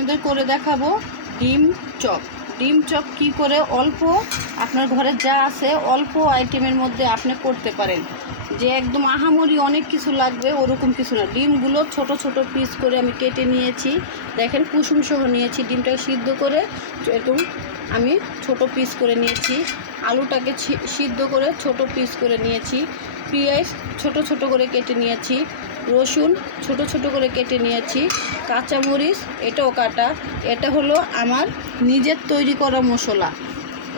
আপনাদের করে দেখাবো ডিম চপ। ডিম চপ কি করে অল্প আপনার ঘরে যা আছে অল্প আইটেমের মধ্যে আপনি করতে পারেন, যে একদম আহামরি অনেক কিছু লাগবে ওরকম কিছু না। ডিমগুলো ছোট ছোট পিস করে আমি কেটে নিয়েছি, দেখেন কুসুম সহ নিয়েছি। ডিমটাকে সিদ্ধ করে এরকম আমি ছোট পিস করে নিয়েছি। আলুটাকে সিদ্ধ করে ছোট পিস করে নিয়েছি। পেঁয়াজ ছোট ছোট করে কেটে নিয়েছি। রসুন ছোট ছোট করে কেটে নিয়েছি। কাঁচামরিচ এটাও কাটা। এটা হলো আমার নিজের তৈরি করা মশলা।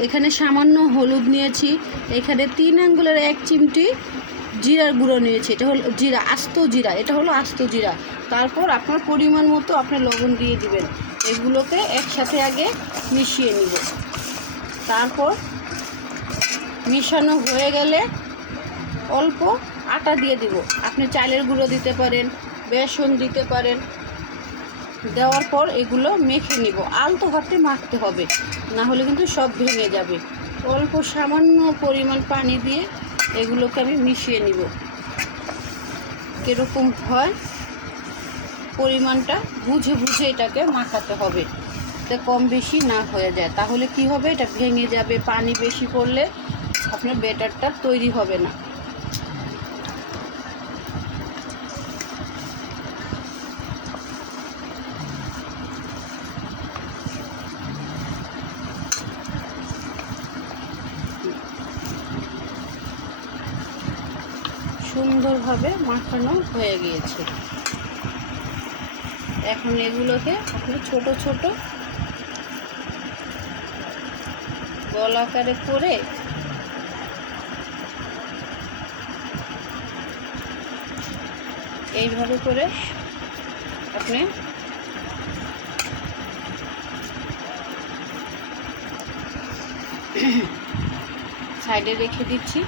এখানে সামান্য হলুদ নিয়েছি। এখানে 3 আঙ্গুলের 1 চিমটি জিরার গুঁড়ো নিয়েছি। এটা হলো জিরা, আস্ত জিরা, এটা হলো আস্ত জিরা। তারপর আপনার পরিমাণ মতো আপনি লবণ দিয়ে দিবেন। এগুলোকে একসাথে আগে মিশিয়ে নিব। তারপর মিশানো হয়ে গেলে অল্প আটা দিয়ে দিব। আপনি চালের গুঁড়ো দিতে পারেন, বেসন দিতে পারেন। দেওয়ার পর এগুলো মেখে নিব। আলতো হাতে মাখতে হবে, না হলে কিন্তু সব ভেঙে যাবে। অল্প সামান্য পরিমাণ পানি দিয়ে এগুলোকে আমি মিশিয়ে নিব। কীরকম হয় পরিমাণটা বুঝে বুঝে এটাকে মাখাতে হবে, যাতে কম বেশি না হয়ে যায়। তাহলে কি হবে, এটা ভেঙে যাবে। পানি বেশি পড়লে আপনার ব্যাটারটা তৈরি হবে না। সুন্দরভাবে মাখানো হয়ে গিয়েছে। এখন এগুলোকে আপনি ছোট ছোট বল আকারে করে এইভাবে করে আপনি সাইডে রেখে দিচ্ছি।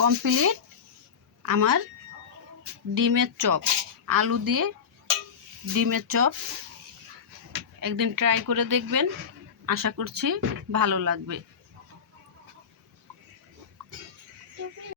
কমপ্লিট আমার ডিমের চপ, আলু দিয়ে ডিমের চপ। একদিন ট্রাই করে দেখবেন, আশা করছি ভালো লাগবে।